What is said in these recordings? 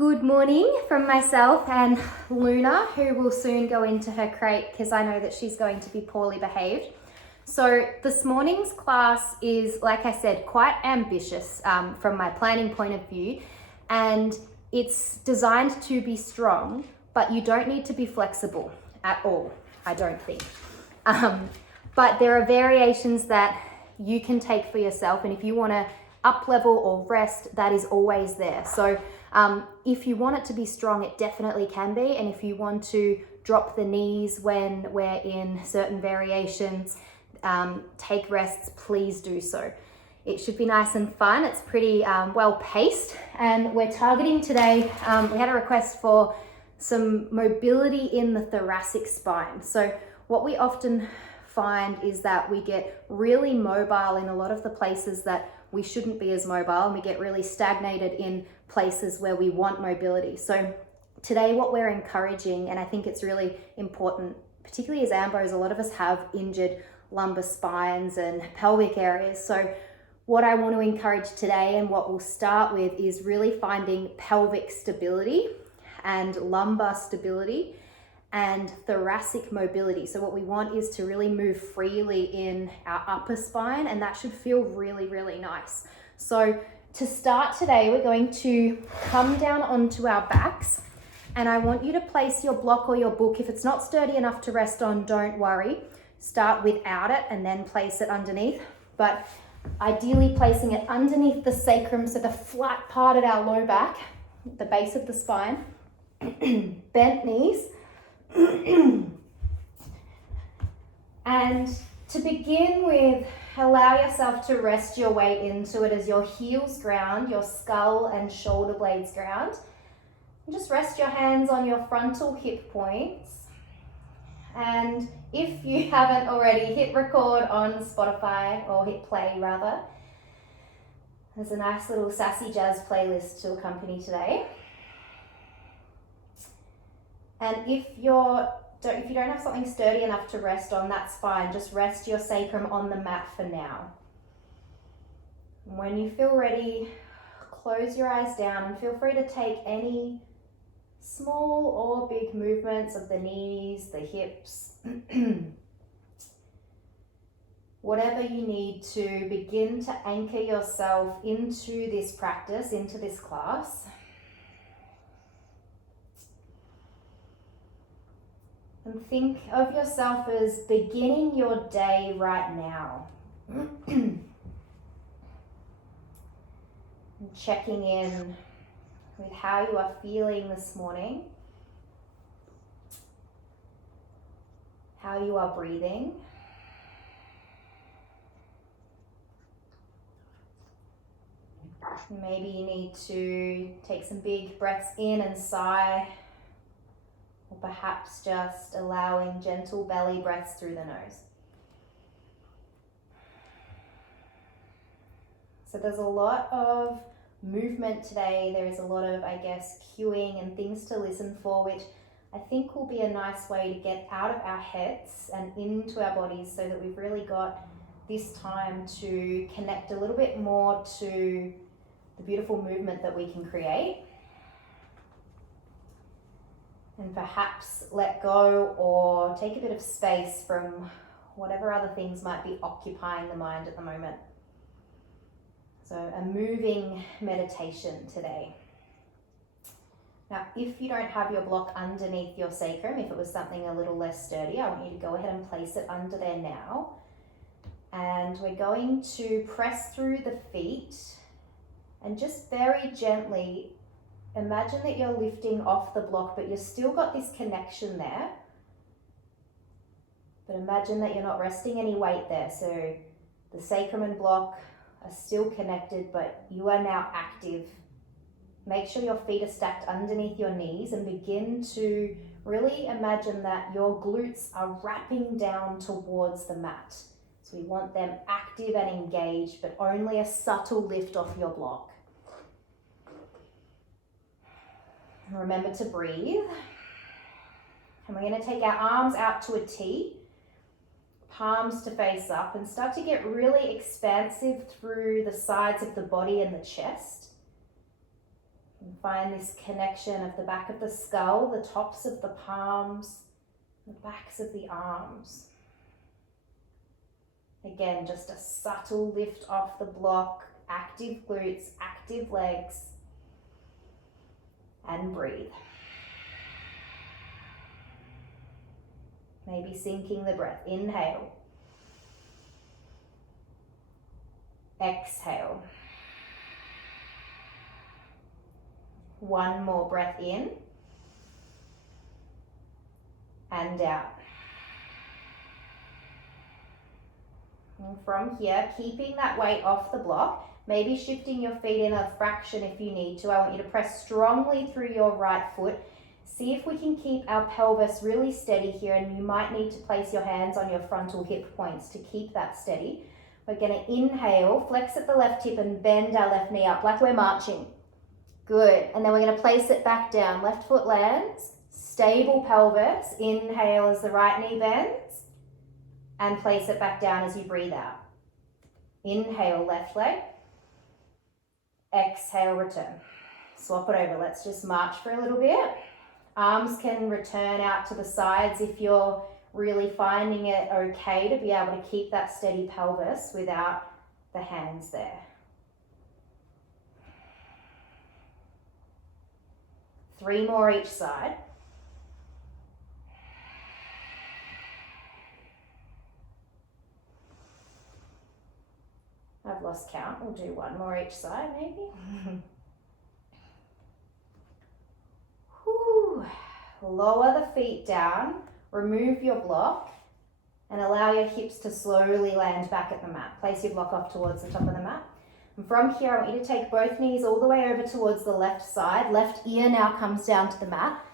Good morning from myself and Luna, who will soon go into her crate because I know that she's going to be poorly behaved. So this morning's class is, like I said, quite ambitious from my planning point of view, and it's designed to be strong, but you don't need to be flexible at all, I don't think. But there are variations that you can take for yourself, and if you want to up level or rest, that is always there. So if you want it to be strong, it definitely can be. And if you want to drop the knees when we're in certain variations, take rests, please do so. It should be nice and fun. It's pretty well paced, and we're targeting today, we had a request for some mobility in the thoracic spine. So what we often find is that we get really mobile in a lot of the places that we shouldn't be as mobile, and we get really stagnated in places where we want mobility. So today what we're encouraging, and I think it's really important, particularly as ambos, a lot of us have injured lumbar spines and pelvic areas. So what I want to encourage today, and what we'll start with, is really finding pelvic stability and lumbar stability and thoracic mobility. So what we want is to really move freely in our upper spine, and that should feel really, really nice. So to start today, we're going to come down onto our backs, and I want you to place your block or your book. If it's not sturdy enough to rest on, don't worry. Start without it and then place it underneath. But ideally placing it underneath the sacrum, so the flat part of our low back, the base of the spine, bent knees. And to begin with, allow yourself to rest your way into it as your heels ground, your skull and shoulder blades ground. And just rest your hands on your frontal hip points. And if you haven't already, hit record on Spotify, or hit play rather. There's a nice little sassy jazz playlist to accompany today. And if you don't have something sturdy enough to rest on, that's fine. Just rest your sacrum on the mat for now. And when you feel ready, close your eyes down and feel free to take any small or big movements of the knees, the hips, whatever you need to begin to anchor yourself into this practice, into this class. And think of yourself as beginning your day right now. And checking in with how you are feeling this morning, how you are breathing. Maybe you need to take some big breaths in and sigh, or perhaps just allowing gentle belly breaths through the nose. So there's a lot of movement today. There is a lot of, cueing and things to listen for, which I think will be a nice way to get out of our heads and into our bodies, so that we've really got this time to connect a little bit more to the beautiful movement that we can create. And perhaps let go or take a bit of space from whatever other things might be occupying the mind at the moment. So a moving meditation today. Now, if you don't have your block underneath your sacrum, if it was something a little less sturdy, I want you to go ahead and place it under there now. And we're going to press through the feet and just very gently imagine that you're lifting off the block, but you've still got this connection there. But imagine that you're not resting any weight there. So the sacrum and block are still connected, but you are now active. Make sure your feet are stacked underneath your knees, and begin to really imagine that your glutes are wrapping down towards the mat. So we want them active and engaged, but only a subtle lift off your block. Remember to breathe. And we're going to take our arms out to a T, palms to face up, and start to get really expansive through the sides of the body and the chest. And Find this connection of the back of the skull, the tops of the palms, the backs of the arms. Again, just a subtle lift off the block, active glutes, active legs, and breathe. Maybe sinking the breath. Inhale. Exhale. One more breath in and out. And from here, keeping that weight off the block, maybe shifting your feet in a fraction if you need to. I want you to press strongly through your right foot. See if we can keep our pelvis really steady here, and you might need to place your hands on your frontal hip points to keep that steady. We're going to inhale, flex at the left hip and bend our left knee up like we're marching. Good. And then we're going to place it back down. Left foot lands, stable pelvis. Inhale as the right knee bends and place it back down as you breathe out. Inhale, left leg. Exhale, return. Swap it over. Let's just march for a little bit. Arms can return out to the sides if you're really finding it okay to be able to keep that steady pelvis without the hands there. 3 more each side. I've lost count. We'll do 1 more each side maybe. Whew. Lower the feet down, remove your block and allow your hips to slowly land back at the mat. Place your block off towards the top of the mat. And from here, I want you to take both knees all the way over towards the left side. Left ear now comes down to the mat.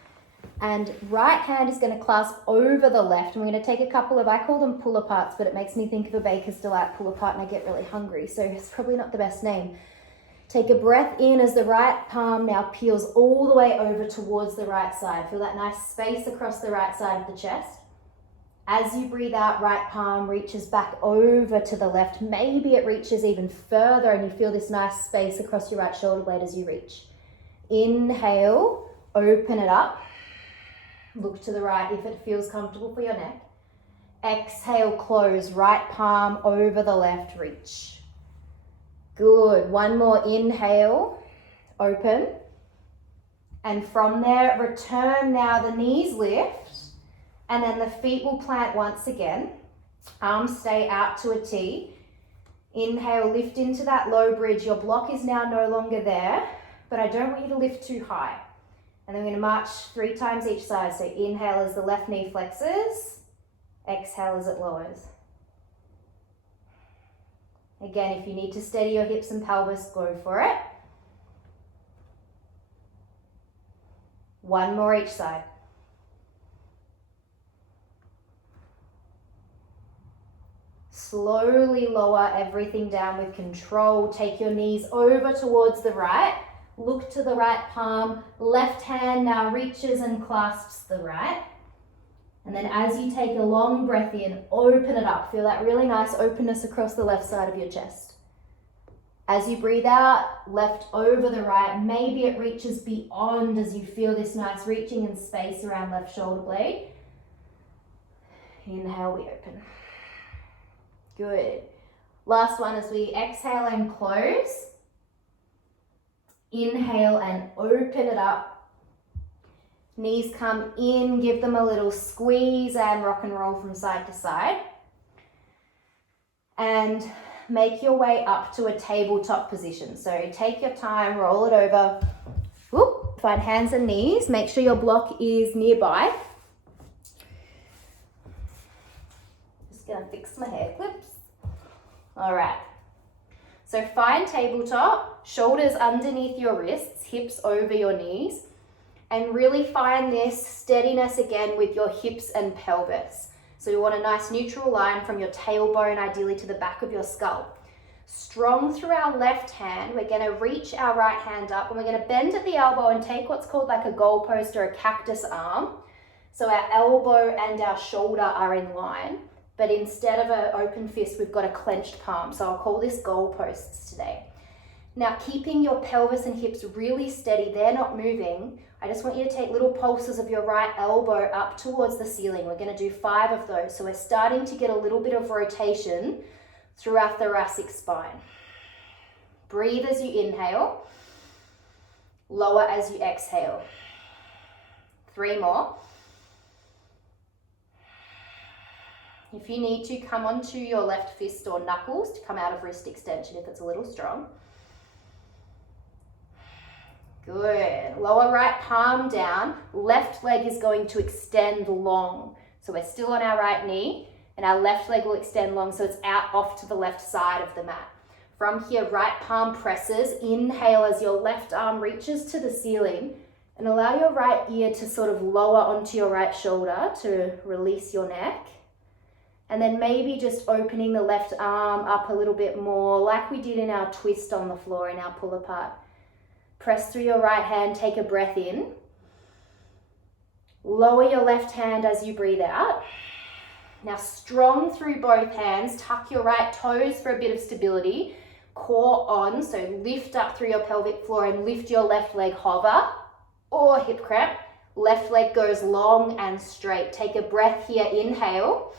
And right hand is going to clasp over the left. And we're going to take a couple of, I call them pull aparts, but it makes me think of a Baker's Delight pull apart and I get really hungry. So it's probably not the best name. Take a breath in as the right palm now peels all the way over towards the right side. Feel that nice space across the right side of the chest. As you breathe out, right palm reaches back over to the left. Maybe it reaches even further and you feel this nice space across your right shoulder blade as you reach. Inhale, open it up. Look to the right if it feels comfortable for your neck. Exhale, close, right palm over the left, reach. Good. 1 more inhale, open. And from there, return now, the knees lift. And then the feet will plant once again. Arms stay out to a T. Inhale, lift into that low bridge. Your block is now no longer there, but I don't want you to lift too high. And then we're going to march 3 times each side. So inhale as the left knee flexes. Exhale as it lowers. Again, if you need to steady your hips and pelvis, go for it. 1 more each side. Slowly lower everything down with control. Take your knees over towards the right. Look to the right palm. Left hand now reaches and clasps the right. And then as you take a long breath in, open it up. Feel that really nice openness across the left side of your chest. As you breathe out, left over the right. Maybe it reaches beyond as you feel this nice reaching in space around left shoulder blade. Inhale, we open. Good. Last one as we exhale and close. Inhale and open it up. Knees come in, give them a little squeeze and rock and roll from side to side. And make your way up to a tabletop position. So take your time, roll it over. Whoop. Find hands and knees. Make sure your block is nearby. Just gonna fix my hair clips. All right. So find tabletop, shoulders underneath your wrists, hips over your knees, and really find this steadiness again with your hips and pelvis. So you want a nice neutral line from your tailbone, ideally to the back of your skull. Strong through our left hand, we're gonna reach our right hand up and we're gonna bend at the elbow and take what's called like a goalpost or a cactus arm. So our elbow and our shoulder are in line. But instead of an open fist, we've got a clenched palm. So I'll call this goalposts today. Now, keeping your pelvis and hips really steady, they're not moving. I just want you to take little pulses of your right elbow up towards the ceiling. We're going to do 5 of those. So we're starting to get a little bit of rotation through our thoracic spine. Breathe as you inhale. Lower as you exhale. 3 more. If you need to, come onto your left fist or knuckles to come out of wrist extension if it's a little strong. Good. Lower right palm down. Left leg is going to extend long. So we're still on our right knee and our left leg will extend long so it's out off to the left side of the mat. From here, right palm presses. Inhale as your left arm reaches to the ceiling and allow your right ear to sort of lower onto your right shoulder to release your neck. And then maybe just opening the left arm up a little bit more like we did in our twist on the floor in our pull apart. Press through your right hand, take a breath in. Lower your left hand as you breathe out. Now strong through both hands, tuck your right toes for a bit of stability. Core on, so lift up through your pelvic floor and lift your left leg, hover or hip cramp. Left leg goes long and straight. Take a breath here, inhale.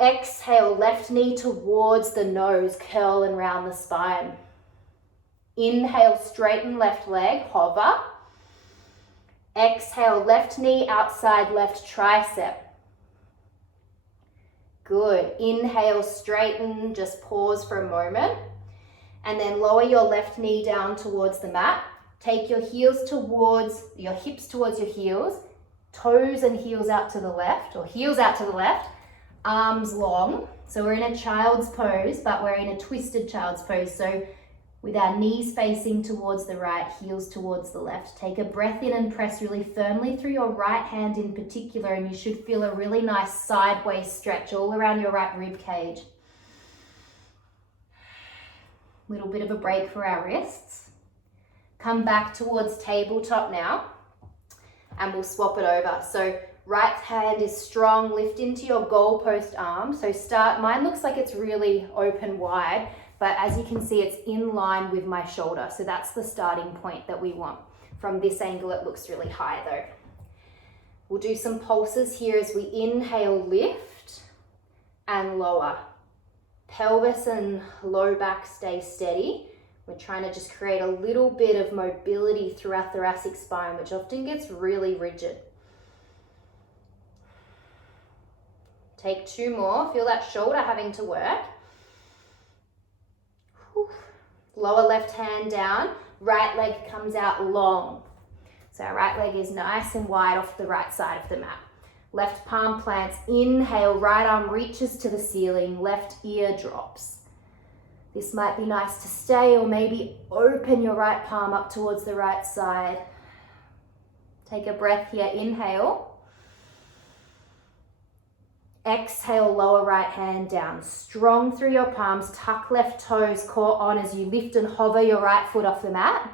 Exhale, left knee towards the nose, curl and round the spine. Inhale, straighten left leg, hover. Exhale, left knee outside left tricep. Good. Inhale, straighten, just pause for a moment. And then lower your left knee down towards the mat. Take your heels towards, your hips towards your heels, toes and heels out to the left, or heels out to the left, arms long. So we're in a child's pose, but we're in a twisted child's pose. So with our knees facing towards the right, heels towards the left. Take a breath in and press really firmly through your right hand in particular, and you should feel a really nice sideways stretch all around your right rib cage. Little bit of a break for our wrists. Come back towards tabletop now, and we'll swap it over. So right hand is strong, lift into your goalpost arm. So start, mine looks like it's really open wide, but as you can see, it's in line with my shoulder. So that's the starting point that we want. From this angle, it looks really high though. We'll do some pulses here as we inhale, lift and lower. Pelvis and low back stay steady. We're trying to just create a little bit of mobility through our thoracic spine, which often gets really rigid. Take 2 more. Feel that shoulder having to work. Lower left hand down, right leg comes out long. So our right leg is nice and wide off the right side of the mat. Left palm plants, inhale, right arm reaches to the ceiling, left ear drops. This might be nice to stay, or maybe open your right palm up towards the right side. Take a breath here, inhale. Exhale, lower right hand down. Strong through your palms, tuck left toes, core on as you lift and hover your right foot off the mat.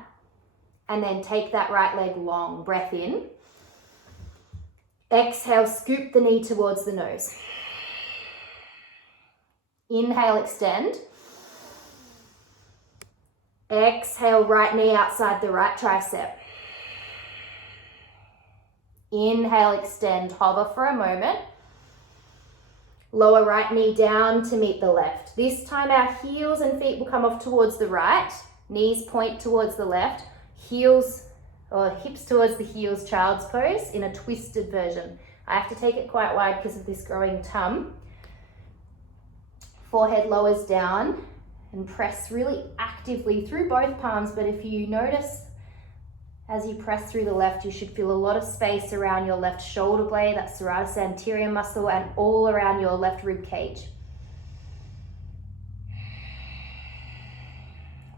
And then take that right leg long. Breath in. Exhale, scoop the knee towards the nose. Inhale, extend. Exhale, right knee outside the right tricep. Inhale, extend, hover for a moment. Lower right knee down to meet the left. This time our heels and feet will come off towards the right. Knees point towards the left. Heels or hips towards the heels, child's pose in a twisted version. I have to take it quite wide because of this growing tum. Forehead lowers down and press really actively through both palms. But if you notice as you press through the left, you should feel a lot of space around your left shoulder blade, that serratus anterior muscle, and all around your left rib cage.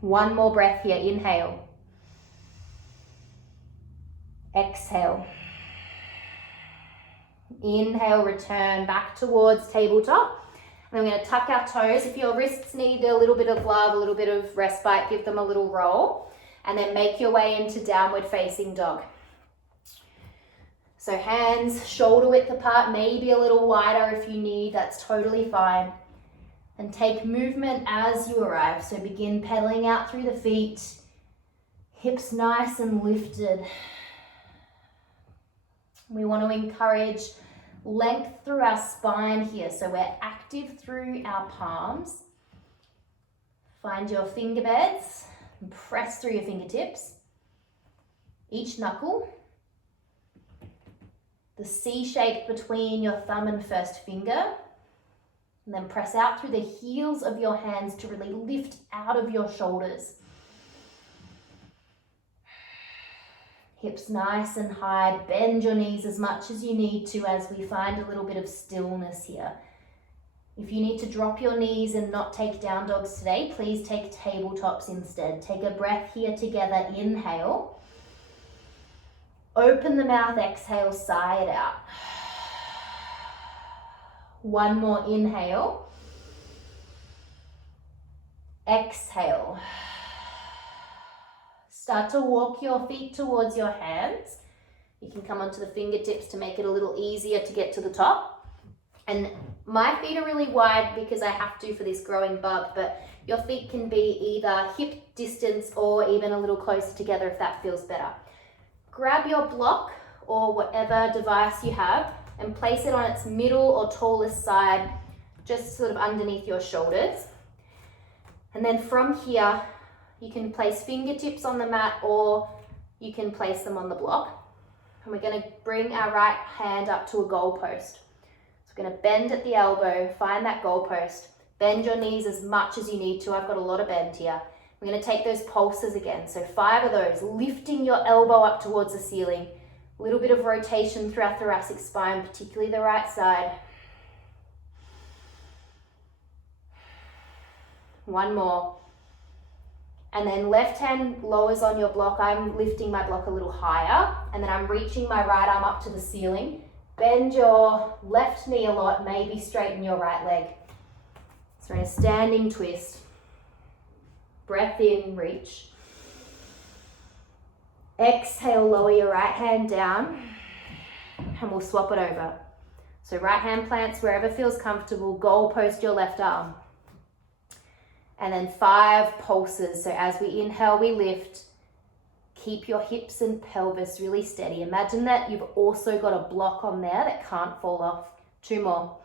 1 more breath here, inhale. Exhale. Inhale, return back towards tabletop. And we're going to tuck our toes. If your wrists need a little bit of love, a little bit of respite, give them a little roll. And then make your way into downward facing dog. So hands shoulder width apart, maybe a little wider if you need, that's totally fine. And take movement as you arrive. So begin pedaling out through the feet, hips nice and lifted. We want to encourage length through our spine here. So we're active through our palms. Find your finger beds and press through your fingertips. Each knuckle. The C shape between your thumb and first finger. And then press out through the heels of your hands to really lift out of your shoulders. Hips nice and high. Bend your knees as much as you need to as we find a little bit of stillness here. If you need to drop your knees and not take down dogs today, please take tabletops instead. Take a breath here together. Inhale. Open the mouth. Exhale, sigh it out. One more inhale. Exhale. Start to walk your feet towards your hands. You can come onto the fingertips to make it a little easier to get to the top. And my feet are really wide because I have to for this growing bub, but your feet can be either hip distance or even a little closer together if that feels better. Grab your block or whatever device you have and place it on its middle or tallest side, just sort of underneath your shoulders. And then from here, you can place fingertips on the mat or you can place them on the block. And we're going to bring our right hand up to a goalpost. So we're going to bend at the elbow, find that goalpost, bend your knees as much as you need to. I've got a lot of bend here. We're going to take those pulses again. So 5 of those, lifting your elbow up towards the ceiling. A little bit of rotation through our thoracic spine, particularly the right side. One more. And then left hand lowers on your block. I'm lifting my block a little higher. And then I'm reaching my right arm up to the ceiling. Bend your left knee a lot, maybe straighten your right leg. So in a standing twist. Breath in, reach. Exhale, lower your right hand down. And we'll swap it over. So right hand plants wherever feels comfortable. Goalpost your left arm. And then 5 pulses. So as we inhale, we lift. Keep your hips and pelvis really steady. Imagine that you've also got a block on there that can't fall off. 2 more.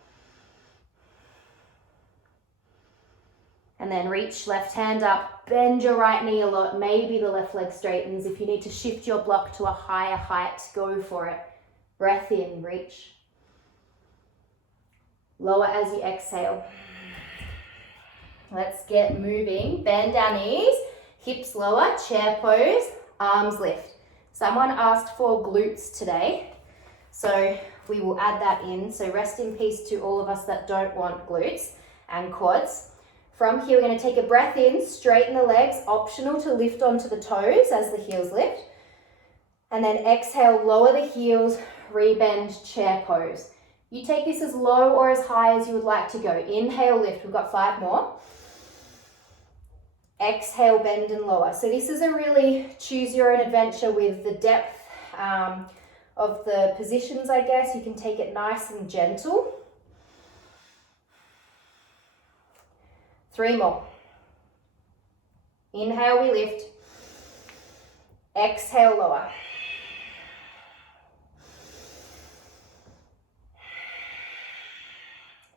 And then reach left hand up. Bend your right knee a lot. Maybe the left leg straightens. If you need to shift your block to a higher height, go for it. Breath in, reach. Lower as you exhale. Let's get moving. Bend our knees, hips lower, chair pose, arms lift. Someone asked for glutes today, so we will add that in. So rest in peace to all of us that don't want glutes and quads. From here, we're going to take a breath in, straighten the legs, optional to lift onto the toes as the heels lift. And then exhale, lower the heels, rebend, chair pose. You take this as low or as high as you would like to go. Inhale, lift. We've got 5 more. Exhale, bend and lower. So this is a really choose your own adventure with the depth of the positions, I guess. You can take it nice and gentle. 3 more. Inhale, we lift. Exhale, lower.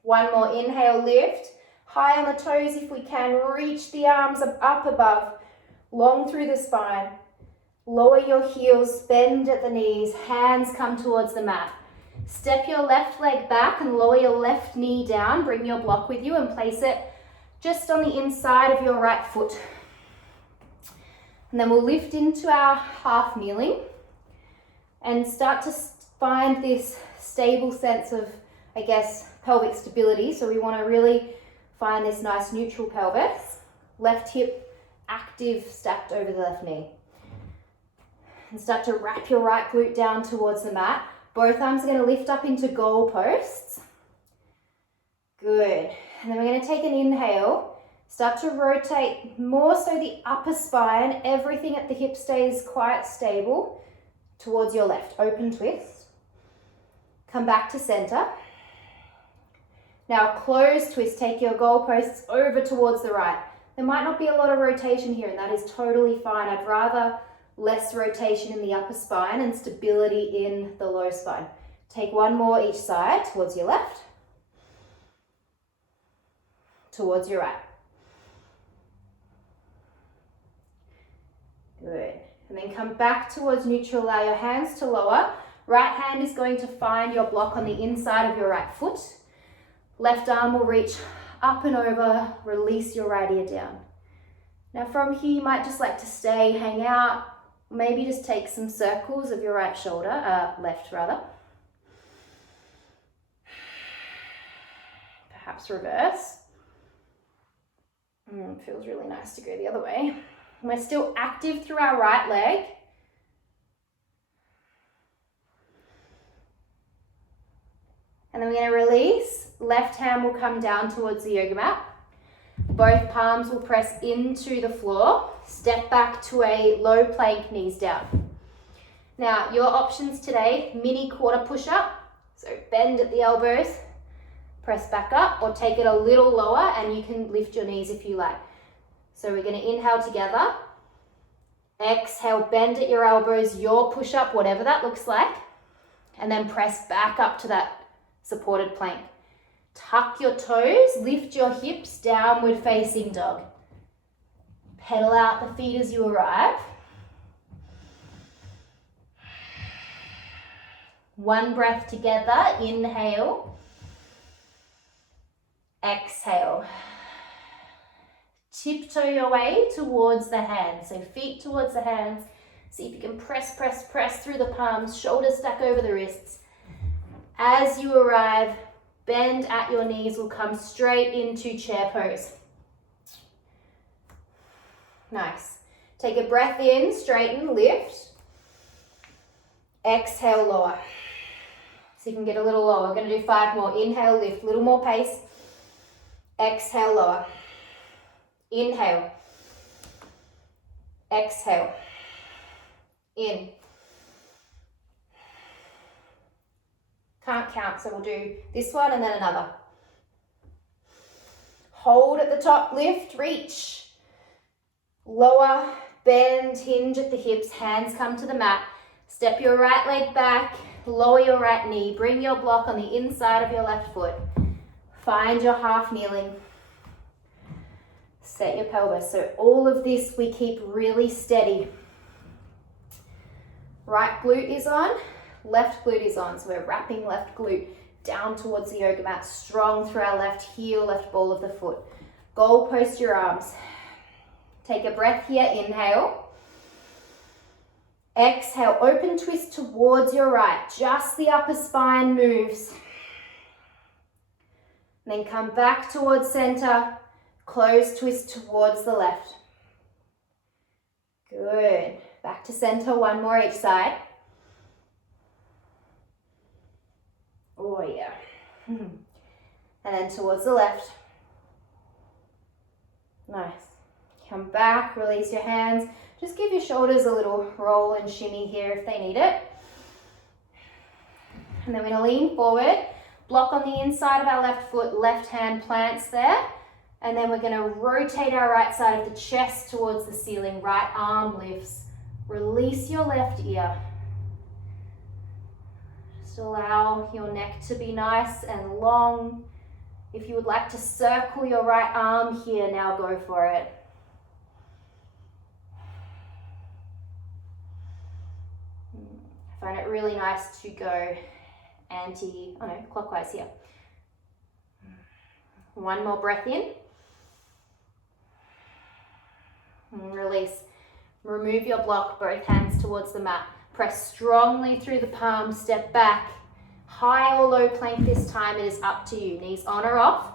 One more. Inhale, lift. High on the toes if we can. Reach the arms up above. Long through the spine. Lower your heels. Bend at the knees. Hands come towards the mat. Step your left leg back and lower your left knee down. Bring your block with you and place it just on the inside of your right foot. And then we'll lift into our half kneeling and start to find this stable sense of, I guess, pelvic stability. So we want to really find this nice neutral pelvis. Left hip active, stacked over the left knee. And start to wrap your right glute down towards the mat. Both arms are going to lift up into goalposts. Good. And then we're going to take an inhale. Start to rotate more so the upper spine. Everything at the hip stays quite stable towards your left. Open twist. Come back to center. Now close twist, take your goalposts over towards the right. There might not be a lot of rotation here, and that is totally fine. I'd rather less rotation in the upper spine and stability in the low spine. Take one more each side, towards your left, towards your right. Good. And then come back towards neutral, allow your hands to lower. Right hand is going to find your block on the inside of your right foot. Left arm will reach up and over, release your right ear down. Now from here, you might just like to stay, hang out, maybe just take some circles of your right shoulder, left rather. Perhaps reverse. Feels really nice to go the other way. We're still active through our right leg. And then we're going to release. Left hand will come down towards the yoga mat. Both palms will press into the floor. Step back to a low plank, knees down. Now, your options today, mini quarter push-up. So bend at the elbows, press back up, or take it a little lower and you can lift your knees if you like. So we're going to inhale together. Exhale, bend at your elbows, your push-up, whatever that looks like. And then press back up to that supported plank. Tuck your toes, lift your hips, downward facing dog. Pedal out the feet as you arrive. One breath together, inhale. Exhale. Tiptoe your way towards the hands. So feet towards the hands. See if you can press, press, press through the palms, shoulders stack over the wrists. As you arrive, bend at your knees, will come straight into chair pose. Nice. Take a breath in, straighten, lift. Exhale, lower. So you can get a little lower. We're going to do 5 more. Inhale, lift, little more pace. Exhale, lower. Inhale. Exhale. In. Can't count, so we'll do this one and then another. Hold at the top, lift, reach. Lower, bend, hinge at the hips, hands come to the mat. Step your right leg back, lower your right knee, bring your block on the inside of your left foot. Find your half kneeling. Set your pelvis. So all of this we keep really steady. Right glute is on, left glute is on. So we're wrapping left glute down towards the yoga mat, strong through our left heel, left ball of the foot. Goal post your arms. Take a breath here, inhale. Exhale, open twist towards your right. Just the upper spine moves. Then come back towards center. Close twist towards the left. Good. Back to center, 1 more each side. Oh yeah. And then towards the left. Nice. Come back, release your hands. Just give your shoulders a little roll and shimmy here if they need it. And then we're going to lean forward. Block on the inside of our left foot, left hand plants there. And then we're going to rotate our right side of the chest towards the ceiling. Right arm lifts. Release your left ear. Just allow your neck to be nice and long. If you would like to circle your right arm here, now go for it. I find it really nice to go clockwise here. 1 more breath in. And release. Remove your block, both hands towards the mat. Press strongly through the palms, step back. High or low plank this time, it is up to you. Knees on or off.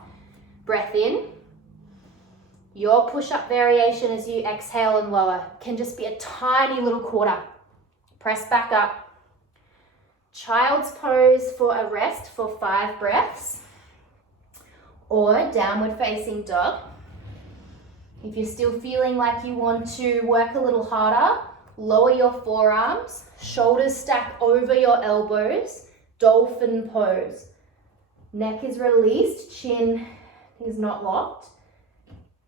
Breath in. Your push-up variation as you exhale and lower can just be a tiny little quarter. Press back up. Child's pose for a rest for 5 breaths. Or downward facing dog. If you're still feeling like you want to work a little harder, lower your forearms, shoulders stack over your elbows, dolphin pose. Neck is released, chin is not locked.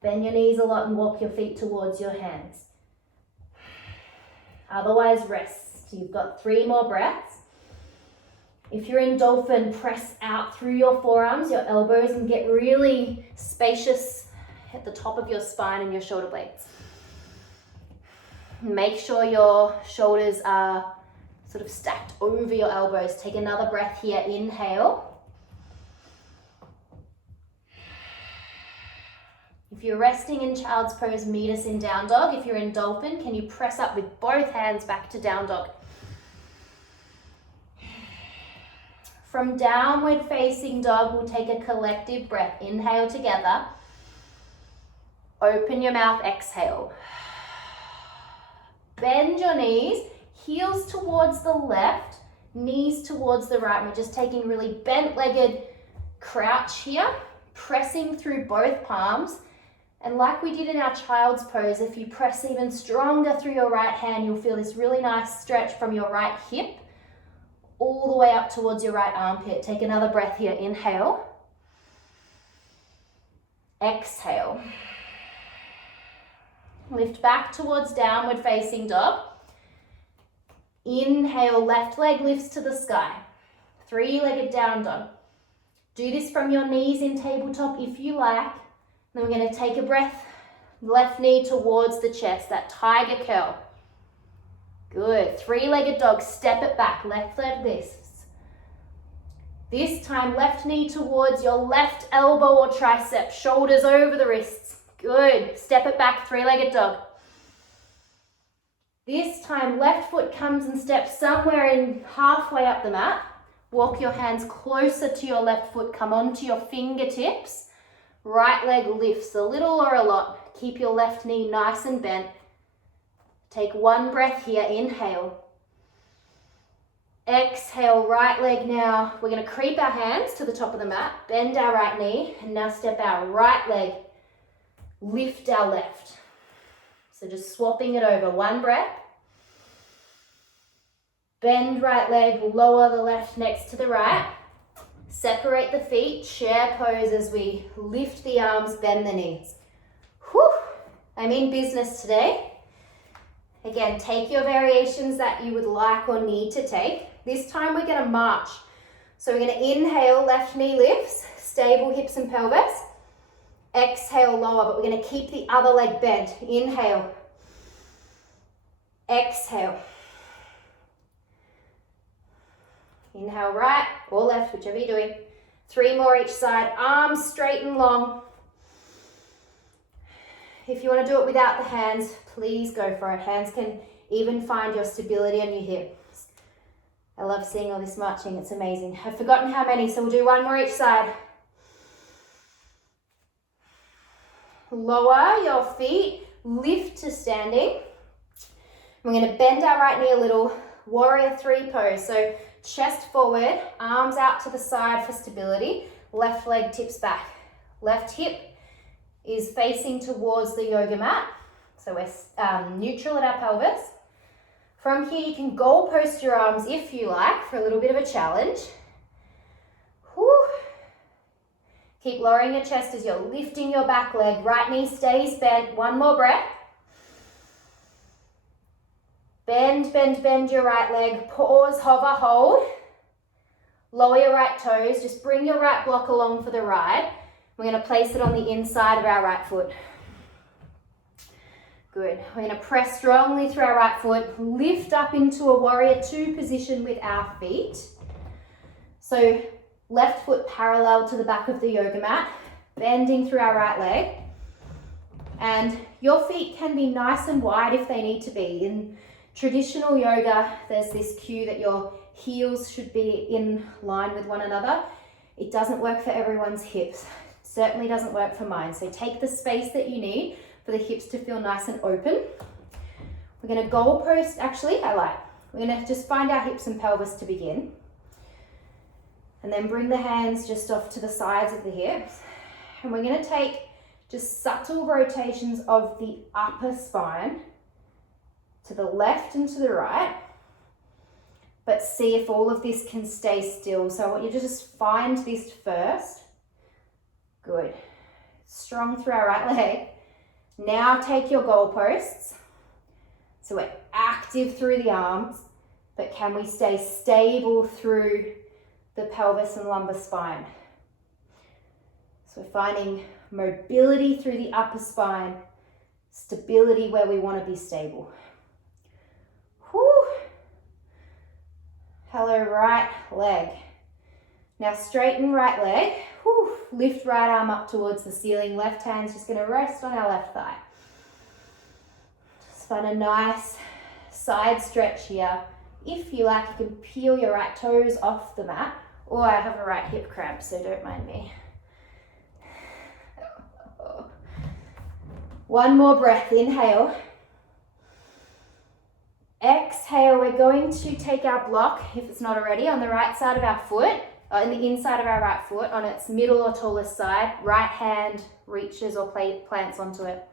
Bend your knees a lot and walk your feet towards your hands. Otherwise, rest. You've got 3 more breaths. If you're in dolphin, press out through your forearms, your elbows, and get really spacious at the top of your spine and your shoulder blades. Make sure your shoulders are sort of stacked over your elbows. Take another breath here. Inhale. If you're resting in child's pose, meet us in down dog. If you're in dolphin, can you press up with both hands back to down dog? From downward facing dog, we'll take a collective breath. Inhale together. Open your mouth, exhale. Bend your knees, heels towards the left, knees towards the right. We're just taking really bent-legged crouch here, pressing through both palms. And like we did in our child's pose, if you press even stronger through your right hand, you'll feel this really nice stretch from your right hip all the way up towards your right armpit. Take another breath here. Inhale. Exhale. Lift back towards downward facing dog. Inhale, left leg lifts to the sky. 3-legged down dog. Do this from your knees in tabletop if you like. Then we're going to take a breath, left knee towards the chest, that tiger curl. Good. 3-legged dog, step it back, left leg lifts. This time, left knee towards your left elbow or tricep, shoulders over the wrists. Good. Step it back, 3-legged dog. This time, left foot comes and steps somewhere in halfway up the mat. Walk your hands closer to your left foot, come onto your fingertips. Right leg lifts a little or a lot. Keep your left knee nice and bent. Take 1 breath here. Inhale. Exhale, right leg now. We're going to creep our hands to the top of the mat. Bend our right knee and now step our right leg. Lift our left. So just swapping it over. 1 breath. Bend right leg, lower the left next to the right. Separate the feet, chair pose as we lift the arms, bend the knees. Whew, I'm in business today. Again, take your variations that you would like or need to take. This time we're going to march. So we're going to inhale, left knee lifts, stable hips and pelvis. Exhale, lower, but we're going to keep the other leg bent. Inhale. Exhale. Inhale right or left, whichever you're doing. 3 more each side. Arms straight and long. If you want to do it without the hands, please go for it. Hands can even find your stability on your hips. I love seeing all this marching. It's amazing. I've forgotten how many, so we'll do 1 more each side. Lower your feet. Lift to standing. We're going to bend our right knee a little. Warrior 3 pose. So chest forward, arms out to the side for stability. Left leg tips back. Left hip is facing towards the yoga mat. So we're neutral at our pelvis. From here, you can goal post your arms if you like for a little bit of a challenge. Whew. Keep lowering your chest as you're lifting your back leg. Right knee stays bent. 1 more breath. Bend, bend, bend your right leg. Pause, hover, hold. Lower your right toes. Just bring your right block along for the ride. We're going to place it on the inside of our right foot. Good. We're going to press strongly through our right foot. Lift up into a warrior 2 position with our feet. So left foot parallel to the back of the yoga mat. Bending through our right leg. And your feet can be nice and wide if they need to be. In traditional yoga, there's this cue that your heels should be in line with one another. It doesn't work for everyone's hips. It certainly doesn't work for mine. So take the space that you need for the hips to feel nice and open. We're going to goal post, we're going to just find our hips and pelvis to begin. And then bring the hands just off to the sides of the hips. And we're going to take just subtle rotations of the upper spine to the left and to the right. but see if all of this can stay still. So I want you to just find this first. Good. Strong through our right leg. Now take your goalposts. So we're active through the arms, but can we stay stable through the pelvis and lumbar spine? So we're finding mobility through the upper spine, stability where we want to be stable. Whew. Hello, right leg. Now straighten right leg. Whew. Lift right arm up towards the ceiling. Left hand's just going to rest on our left thigh. Just find a nice side stretch here. If you like, you can peel your right toes off the mat. Or I have a right hip cramp, so don't mind me. One more breath. Inhale. Exhale. We're going to take our block, if it's not already, on the right side of our foot, in the inside of our right foot, on its middle or tallest side. Right hand reaches or plants onto it.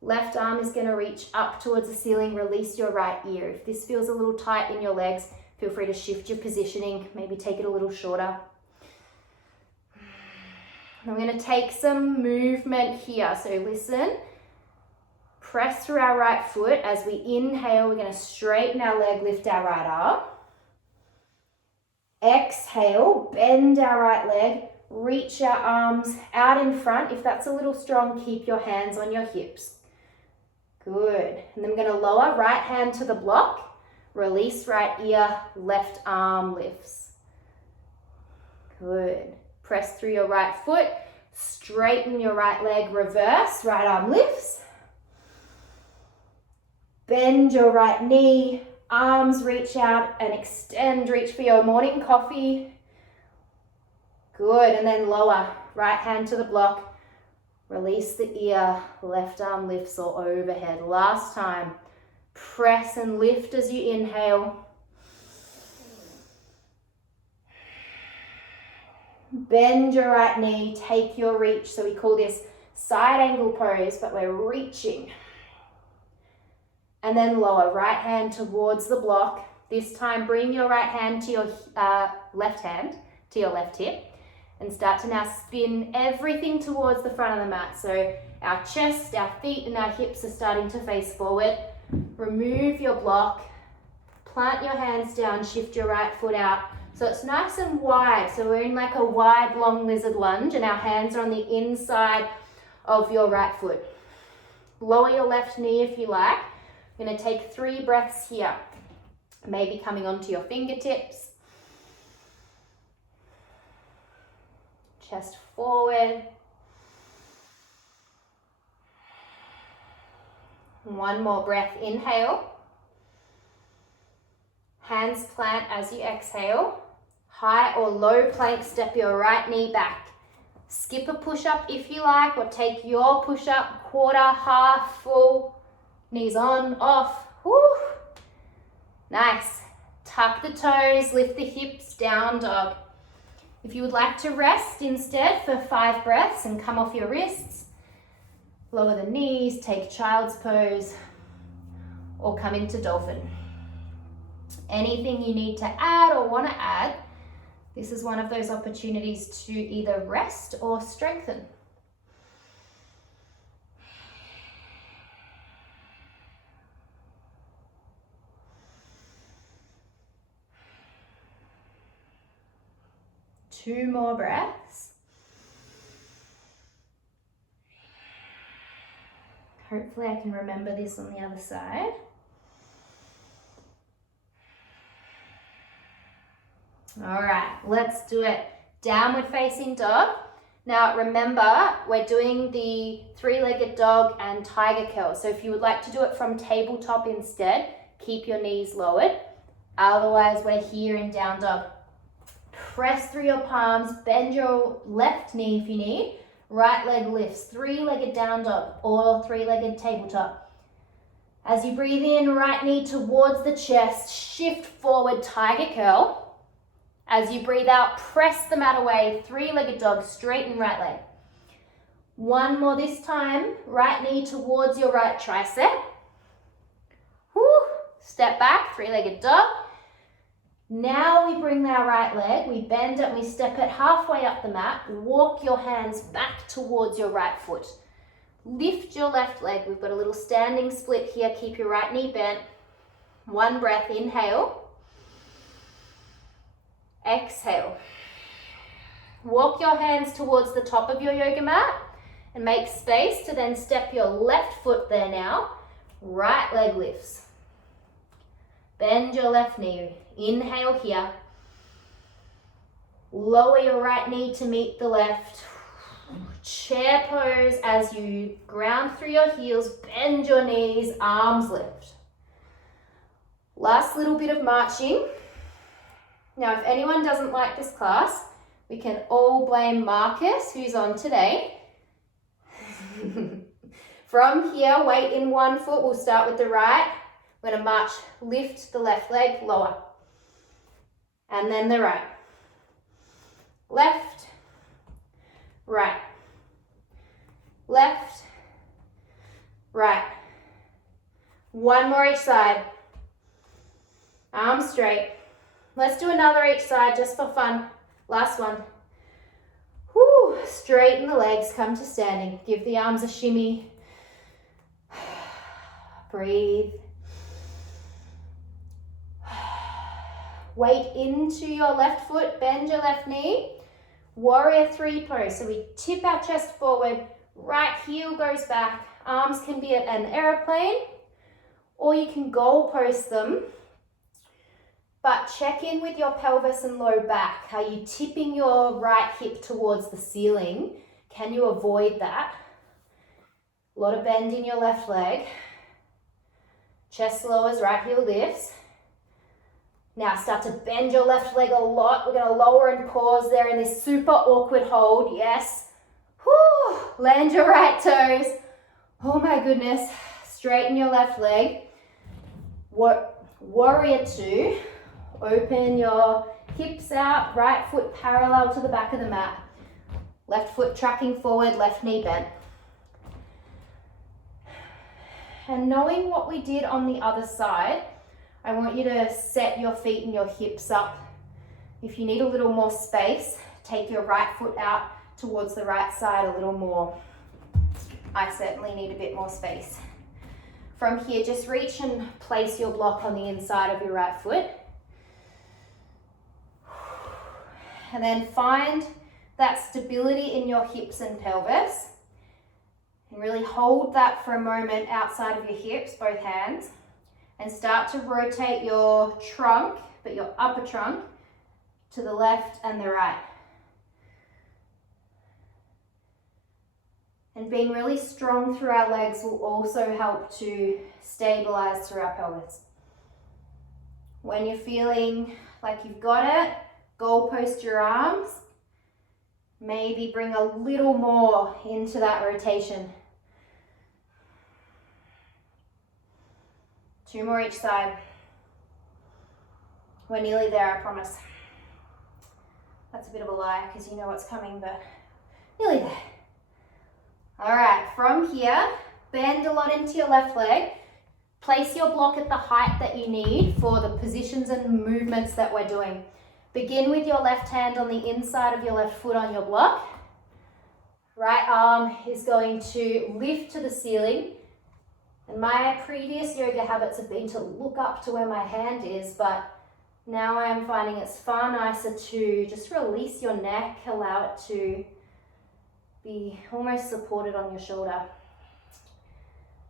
Left arm is going to reach up towards the ceiling. Release your right ear. If this feels a little tight in your legs, feel free to shift your positioning. Maybe take it a little shorter. I'm going to take some movement here. So listen. Press through our right foot. As we inhale, we're going to straighten our leg, lift our right arm. Exhale, bend our right leg, reach our arms out in front. If that's a little strong, keep your hands on your hips. Good. And then I'm going to lower right hand to the block, release right ear, left arm lifts. Good. Press through your right foot, straighten your right leg, reverse, right arm lifts. Bend your right knee, arms reach out and extend, reach for your morning coffee. Good, and then lower, right hand to the block, release the ear, left arm lifts or overhead. Last time, press and lift as you inhale. Bend your right knee, take your reach. So we call this side angle pose, but we're reaching. And then lower, right hand towards the block. This time, bring your right hand to your left hand, to your left hip, and start to now spin everything towards the front of the mat. So our chest, our feet, and our hips are starting to face forward. Remove your block, plant your hands down, shift your right foot out. So it's nice and wide. So we're in like a wide, long lizard lunge, and our hands are on the inside of your right foot. Lower your left knee if you like. You're going to take 3 breaths here. Maybe coming onto your fingertips. Chest forward. One more breath. Inhale. Hands plant as you exhale. High or low plank, step your right knee back. Skip a push-up if you like, or take your push-up, quarter, half, full. Knees on, off. Woo. Nice. Tuck the toes, lift the hips, down dog. If you would like to rest instead for 5 breaths and come off your wrists, lower the knees, take child's pose, or come into dolphin. Anything you need to add or want to add, this is one of those opportunities to either rest or strengthen. Two more breaths. Hopefully I can remember this on the other side. All right, let's do it. Downward facing dog. Now remember, we're doing the 3-legged dog and tiger curl. So if you would like to do it from tabletop instead, keep your knees lowered. Otherwise, we're here in down dog. Press through your palms, bend your left knee if you need. Right leg lifts, 3-legged down dog or 3-legged tabletop. As you breathe in, right knee towards the chest, shift forward, tiger curl. As you breathe out, press the mat away, 3-legged dog, straighten right leg. One more this time, right knee towards your right tricep. Woo. Step back, 3-legged dog. Now we bring our right leg, we bend it and we step it halfway up the mat. Walk your hands back towards your right foot. Lift your left leg. We've got a little standing split here. Keep your right knee bent. One breath, inhale. Exhale. Walk your hands towards the top of your yoga mat and make space to then step your left foot there now. Right leg lifts. Bend your left knee. Inhale here. Lower your right knee to meet the left. Chair pose as you ground through your heels. Bend your knees, arms lift. Last little bit of marching. Now, if anyone doesn't like this class, we can all blame Marcus, who's on today. From here, weight in one foot. We'll start with the right. We're going to march, lift the left leg, lower. And then the right. Left, right. Left, right. One more each side. Arms straight. Let's do another each side just for fun. Last one. Whoo, straighten the legs, come to standing. Give the arms a shimmy. Breathe. Weight into your left foot, bend your left knee. Warrior three pose. So we tip our chest forward, right heel goes back. Arms can be at an airplane, or you can goal post them. But check in with your pelvis and low back. Are you tipping your right hip towards the ceiling? Can you avoid that? A lot of bend in your left leg. Chest lowers, right heel lifts. Now start to bend your left leg a lot. We're going to lower and pause there in this super awkward hold. Yes. Whew. Land your right toes. Oh my goodness. Straighten your left leg. Warrior two. Open your hips out. Right foot parallel to the back of the mat. Left foot tracking forward. Left knee bent. And knowing what we did on the other side, I want you to set your feet and your hips up. If you need a little more space, take your right foot out towards the right side a little more. I certainly need a bit more space. From here, just reach and place your block on the inside of your right foot. And then find that stability in your hips and pelvis. And really hold that for a moment outside of your hips, both hands. And start to rotate your trunk, but your upper trunk, to the left and the right. And being really strong through our legs will also help to stabilize through our pelvis. When you're feeling like you've got it, goal post your arms. Maybe bring a little more into that rotation. 2 more each side. We're nearly there, I promise. That's a bit of a lie because you know what's coming, but nearly there. All right, from here, bend a lot into your left leg. Place your block at the height that you need for the positions and movements that we're doing. Begin with your left hand on the inside of your left foot on your block. Right arm is going to lift to the ceiling. And my previous yoga habits have been to look up to where my hand is, but now I am finding it's far nicer to just release your neck, allow it to be almost supported on your shoulder.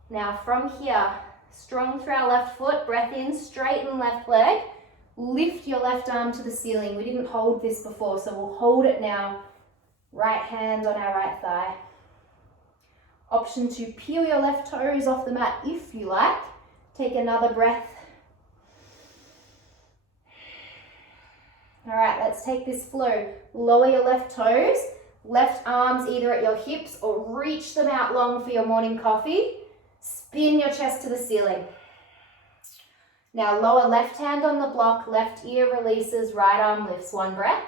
Now from here, strong through our left foot, breath in, straighten left leg, lift your left arm to the ceiling. We didn't hold this before, so we'll hold it now. Right hand on our right thigh. Option to peel your left toes off the mat if you like. Take another breath. All right, let's take this flow. Lower your left toes, left arms either at your hips or reach them out long for your morning coffee. Spin your chest to the ceiling. Now lower left hand on the block, left ear releases, right arm lifts. One breath.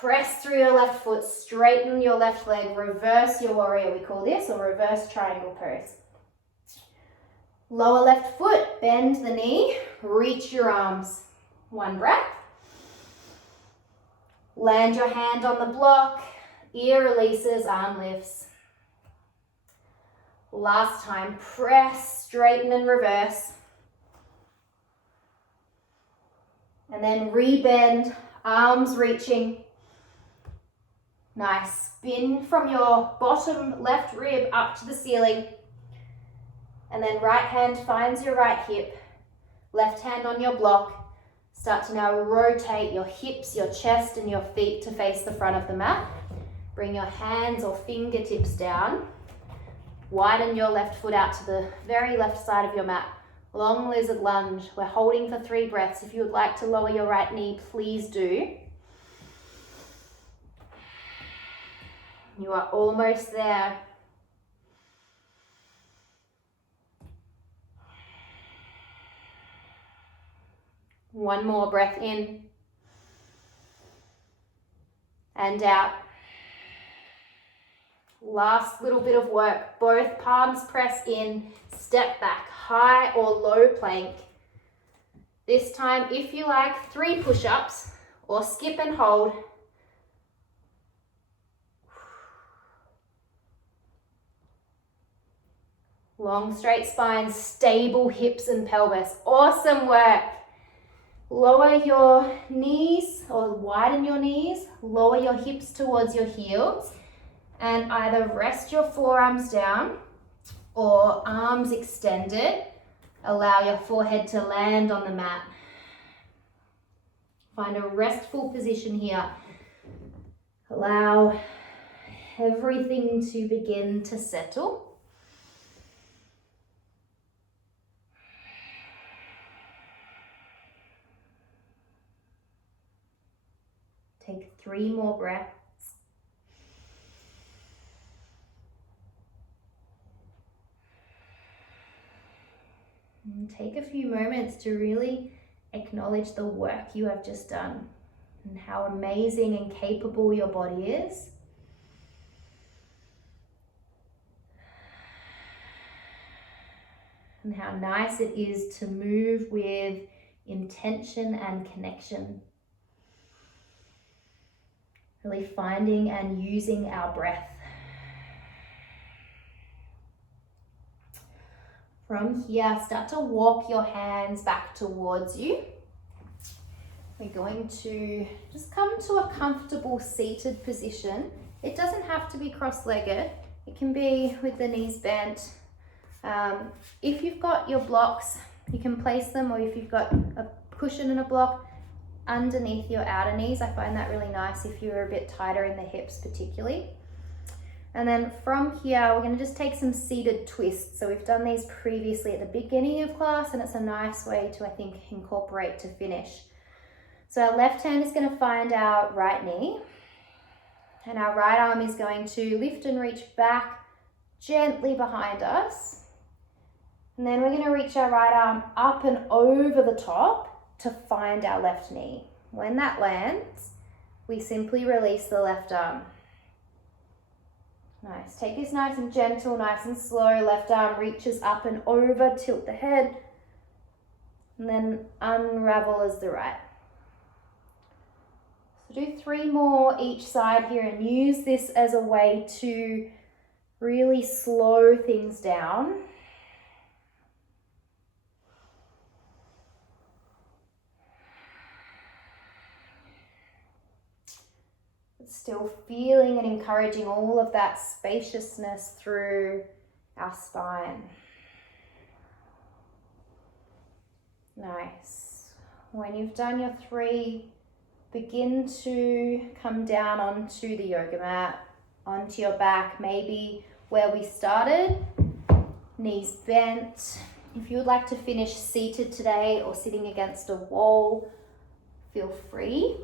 Press through your left foot, straighten your left leg, reverse your warrior, we call this, or reverse triangle pose. Lower left foot, bend the knee, reach your arms. One breath. Land your hand on the block, ear releases, arm lifts. Last time, press, straighten and reverse. And then rebend, arms reaching. Nice. Spin from your bottom left rib up to the ceiling. And then right hand finds your right hip. Left hand on your block. Start to now rotate your hips, your chest and your feet to face the front of the mat. Bring your hands or fingertips down. Widen your left foot out to the very left side of your mat. Long lizard lunge. We're holding for 3 breaths. If you would like to lower your right knee, please do. You are almost there. One more breath in and out. Last little bit of work. Both palms press in, step back, high or low plank. This time, if you like, 3 push-ups or skip and hold. Long straight spine, stable hips and pelvis. Awesome work. Lower your knees or widen your knees, lower your hips towards your heels and either rest your forearms down or arms extended. Allow your forehead to land on the mat. Find a restful position here. Allow everything to begin to settle. Take 3 more breaths. And take a few moments to really acknowledge the work you have just done and how amazing and capable your body is. And how nice it is to move with intention and connection. Really finding and using our breath. From here, start to walk your hands back towards you. We're going to just come to a comfortable seated position. It doesn't have to be cross-legged. It can be with the knees bent. If you've got your blocks, you can place them, or if you've got a cushion and a block, underneath your outer knees. I find that really nice if you're a bit tighter in the hips particularly. And then from here, we're going to just take some seated twists. So we've done these previously at the beginning of class, and it's a nice way to, I think, incorporate to finish. So our left hand is going to find our right knee, and our right arm is going to lift and reach back gently behind us. And then we're going to reach our right arm up and over the top to find our left knee. When that lands, we simply release the left arm. Nice. Take this nice and gentle, nice and slow. Left arm reaches up and over, tilt the head, and then unravel as the right. So do 3 more each side here and use this as a way to really slow things down. Still feeling and encouraging all of that spaciousness through our spine. Nice. When you've done your 3, begin to come down onto the yoga mat, onto your back, maybe where we started, knees bent. If you would like to finish seated today or sitting against a wall, feel free.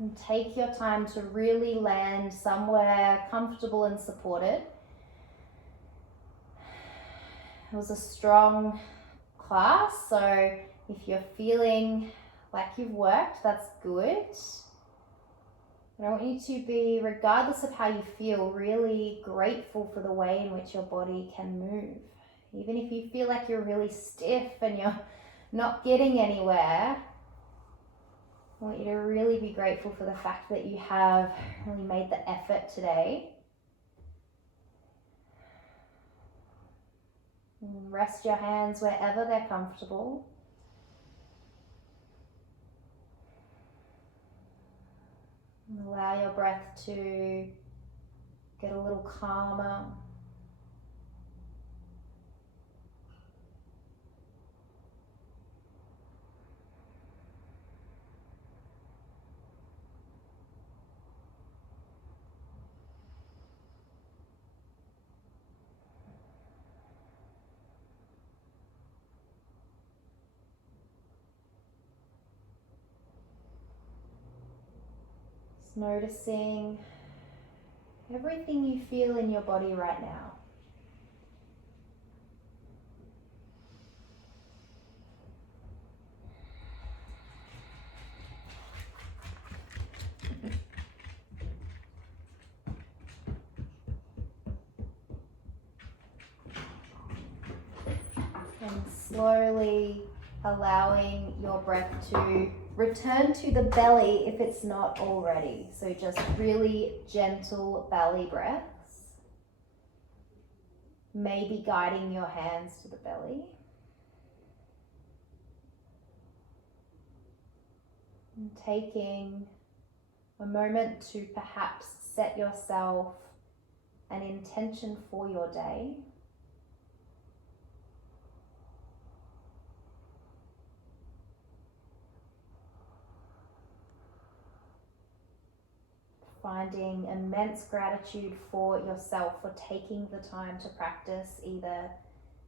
And take your time to really land somewhere comfortable and supported. It was a strong class, so if you're feeling like you've worked, that's good. But I want you to be, regardless of how you feel, really grateful for the way in which your body can move. Even if you feel like you're really stiff and you're not getting anywhere, I want you to really be grateful for the fact that you have really made the effort today. And rest your hands wherever they're comfortable. And allow your breath to get a little calmer. Just noticing everything you feel in your body right now. And slowly allowing your breath to return to the belly if it's not already. So just really gentle belly breaths. Maybe guiding your hands to the belly. And taking a moment to perhaps set yourself an intention for your day. Finding immense gratitude for yourself for taking the time to practice either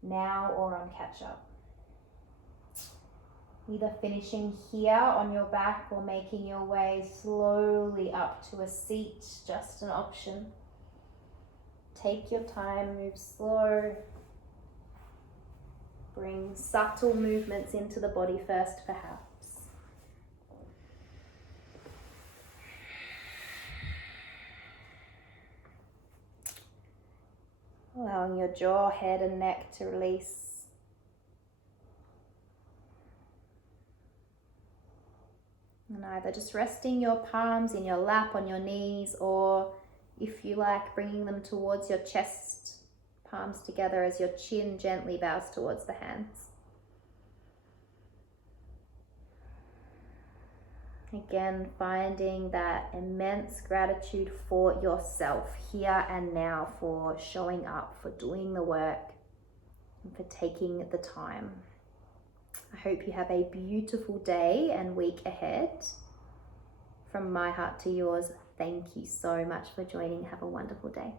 now or on catch up. Either finishing here on your back or making your way slowly up to a seat, just an option. Take your time, move slow. Bring subtle movements into the body first, perhaps. Allowing your jaw, head and neck to release. And either just resting your palms in your lap, on your knees, or if you like, bringing them towards your chest, palms together as your chin gently bows towards the hands. Again, finding that immense gratitude for yourself here and now, for showing up, for doing the work, and for taking the time. I hope you have a beautiful day and week ahead. From my heart to yours, thank you so much for joining. Have a wonderful day.